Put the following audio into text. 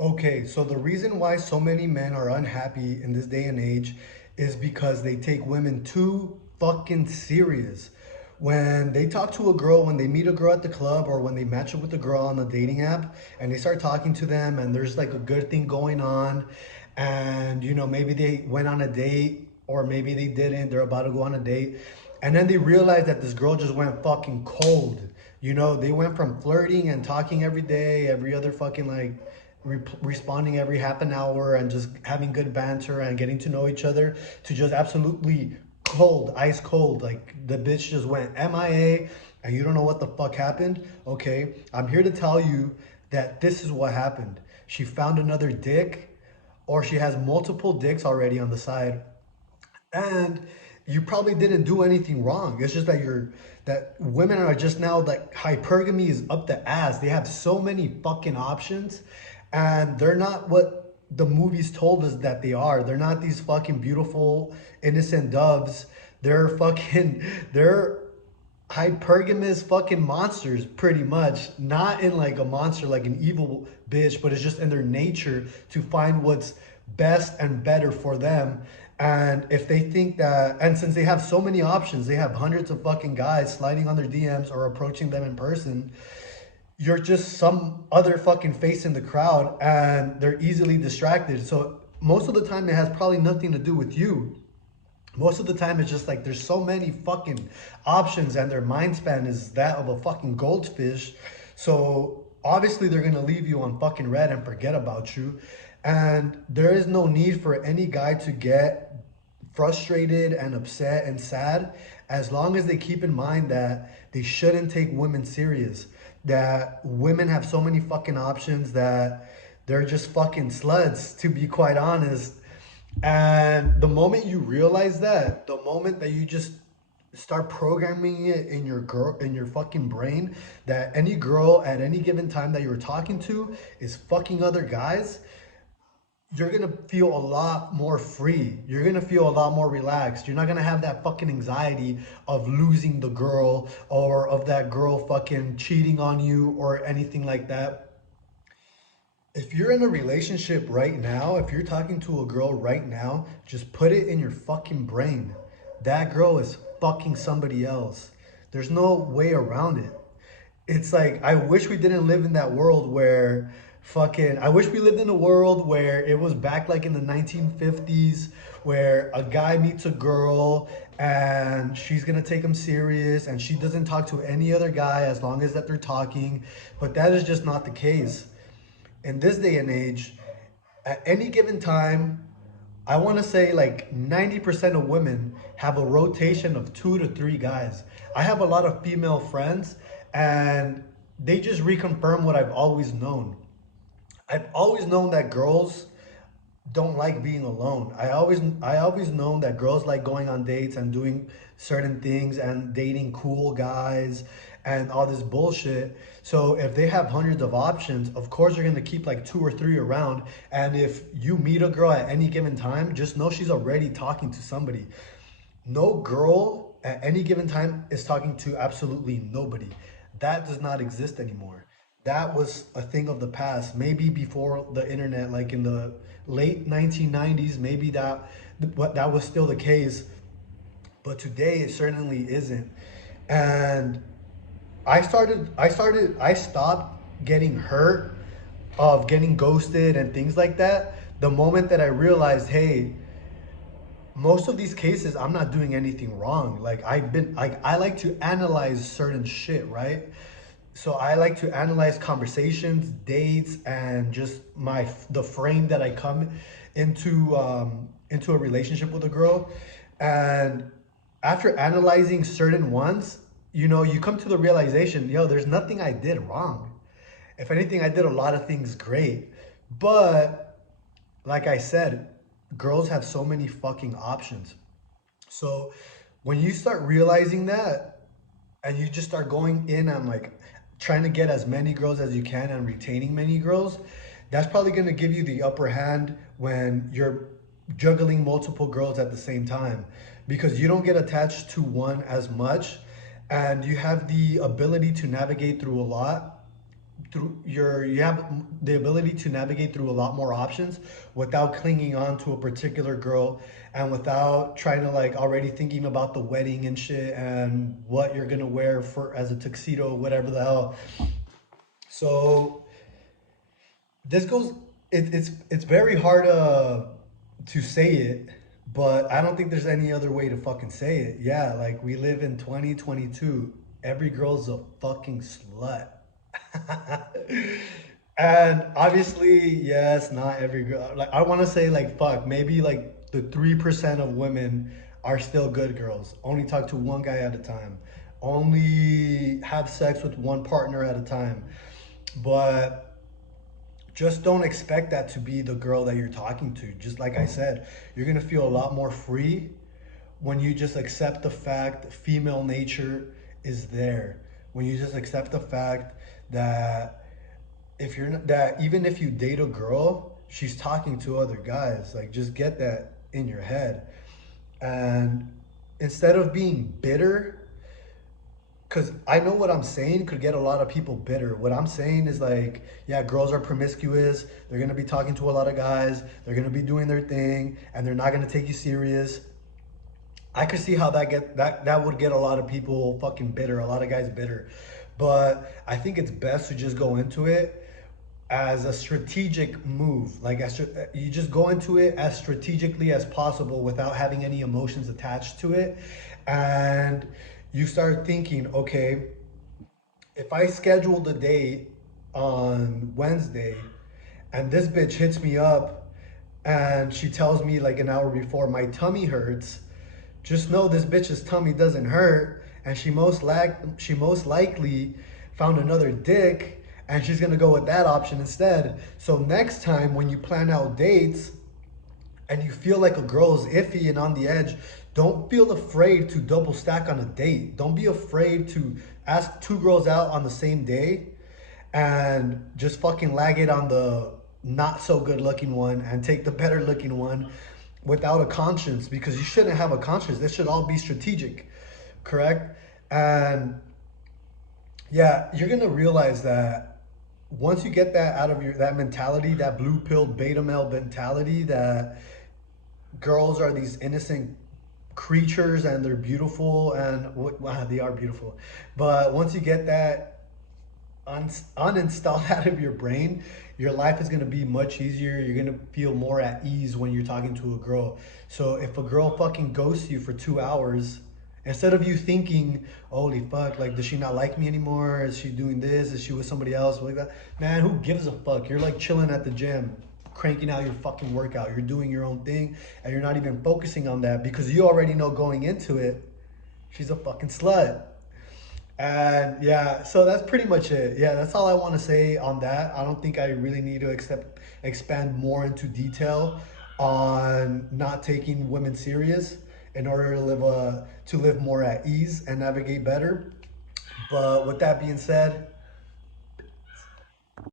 Okay, so the reason why so many men are unhappy in this day and age is because they take women too fucking serious. When they talk to a girl, when they meet a girl at the club, or when they match up with a girl on a dating app and they start talking to them and there's like a good thing going on, and maybe they went on a date or maybe they didn't, they're about to go on a date, and then they realize that this girl just went fucking cold. They went from flirting and talking every day, every other fucking like responding every half an hour and just having good banter and getting to know each other, to just absolutely cold, ice cold. Like the bitch just went MIA and you don't know what the fuck happened. Okay, I'm here to tell you that this is what happened. She found another dick, or she has multiple dicks already on the side, and you probably didn't do anything wrong. It's just that women are just now, like, hypergamy is up the ass. They have so many fucking options, and they're not what the movies told us that they are. They're not these fucking beautiful innocent doves. They're hypergamous fucking monsters, pretty much. Not in like a monster, like an evil bitch, but it's just in their nature to find what's best and better for them. And if they think that, and since they have so many options, they have hundreds of fucking guys sliding on their DMs or approaching them in person, you're just some other fucking face in the crowd and they're easily distracted. So most of the time, it has probably nothing to do with you. Most of the time, it's just like there's so many fucking options and their mind span is that of a fucking goldfish. So obviously, they're gonna leave you on fucking red and forget about you. And there is no need for any guy to get frustrated and upset and sad, as long as they keep in mind that they shouldn't take women serious. That women have so many fucking options that they're just fucking sluts, to be quite honest. And the moment you realize that, the moment that you just start programming it in your fucking brain, that any girl at any given time that you're talking to is fucking other guys, you're gonna feel a lot more free. You're gonna feel a lot more relaxed. You're not gonna have that fucking anxiety of losing the girl, or of that girl fucking cheating on you or anything like that. If you're in a relationship right now, if you're talking to a girl right now, just put it in your fucking brain. That girl is fucking somebody else. There's no way around it. It's like, I wish we didn't live in that world where I wish we lived in a world where it was back like in the 1950s, where a guy meets a girl and she's gonna take him serious and she doesn't talk to any other guy as long as that they're talking. But that is just not the case in this day and age. At any given time, I want to say like 90% of women have a rotation of 2 to 3 guys. I have a lot of female friends, and they just reconfirm what I've always known. I've always known that girls don't like being alone. I always known that girls like going on dates and doing certain things and dating cool guys and all this bullshit. So if they have hundreds of options, of course you're gonna keep like 2 or 3 around. And if you meet a girl at any given time, just know she's already talking to somebody. No girl at any given time is talking to absolutely nobody. That does not exist anymore. That was a thing of the past. Maybe before the internet, like in the late 1990s, maybe that was still the case. But today it certainly isn't. And I stopped getting hurt of getting ghosted and things like that the moment that I realized, hey, most of these cases I'm not doing anything wrong. Like, I like to analyze certain shit, right? So I like to analyze conversations, dates, and just the frame that I come into a relationship with a girl. And after analyzing certain ones, you come to the realization, yo, there's nothing I did wrong. If anything, I did a lot of things great. But like I said, girls have so many fucking options. So when you start realizing that, and you just start going in and like trying to get as many girls as you can and retaining many girls, that's probably going to give you the upper hand when you're juggling multiple girls at the same time, because you don't get attached to one as much and you have the ability to navigate through a lot through you have the ability to navigate through a lot more options without clinging on to a particular girl, and without trying to like already thinking about the wedding and shit and what you're gonna wear for as a tuxedo, whatever the hell. So this goes it's very hard to say it, but I don't think there's any other way to fucking say it. Yeah, like we live in 2022. Every girl's a fucking slut. And obviously, yes, not every girl. Like I want to say, like fuck, maybe like the 3% of women are still good girls. Only talk to one guy at a time. Only have sex with one partner at a time. But just don't expect that to be the girl that you're talking to. Just like I said, you're gonna feel a lot more free when you just accept the fact female nature is there. When you just accept the fact that if you're not, that even if you date a girl, she's talking to other guys. Like just get that in your head. And instead of being bitter, because I know what I'm saying could get a lot of people bitter. What I'm saying is like, yeah, girls are promiscuous. They're gonna be talking to a lot of guys. They're gonna be doing their thing, and they're not gonna take you serious. I could see how that would get a lot of people fucking bitter, a lot of guys bitter. But I think it's best to just go into it as a strategic move. Like you just go into it as strategically as possible without having any emotions attached to it, and you start thinking, okay, if I schedule the date on Wednesday and this bitch hits me up and she tells me like an hour before my tummy hurts, just know this bitch's tummy doesn't hurt, and she most likely found another dick, and she's gonna go with that option instead. So next time when you plan out dates and you feel like a girl is iffy and on the edge, don't feel afraid to double stack on a date. Don't be afraid to ask two girls out on the same day and just fucking lag it on the not so good looking one and take the better looking one without a conscience, because you shouldn't have a conscience. This should all be strategic, correct? And yeah, you're gonna realize that once you get that out of your that mentality, that blue pill beta male mentality that girls are these innocent creatures and they're beautiful, and wow, they are beautiful. But once you get that uninstalled out of your brain, your life is going to be much easier. You're going to feel more at ease when you're talking to a girl. So if a girl fucking ghosts you for 2 hours, instead of you thinking, holy fuck, like, does she not like me anymore? Is she doing this? Is she with somebody else? Like that, man, who gives a fuck? You're like chilling at the gym, cranking out your fucking workout. You're doing your own thing, and you're not even focusing on that because you already know going into it, she's a fucking slut. And yeah, so that's pretty much it. Yeah, that's all I want to say on that. I don't think I really need to expand more into detail on not taking women serious in order to live more at ease and navigate better. But with that being said,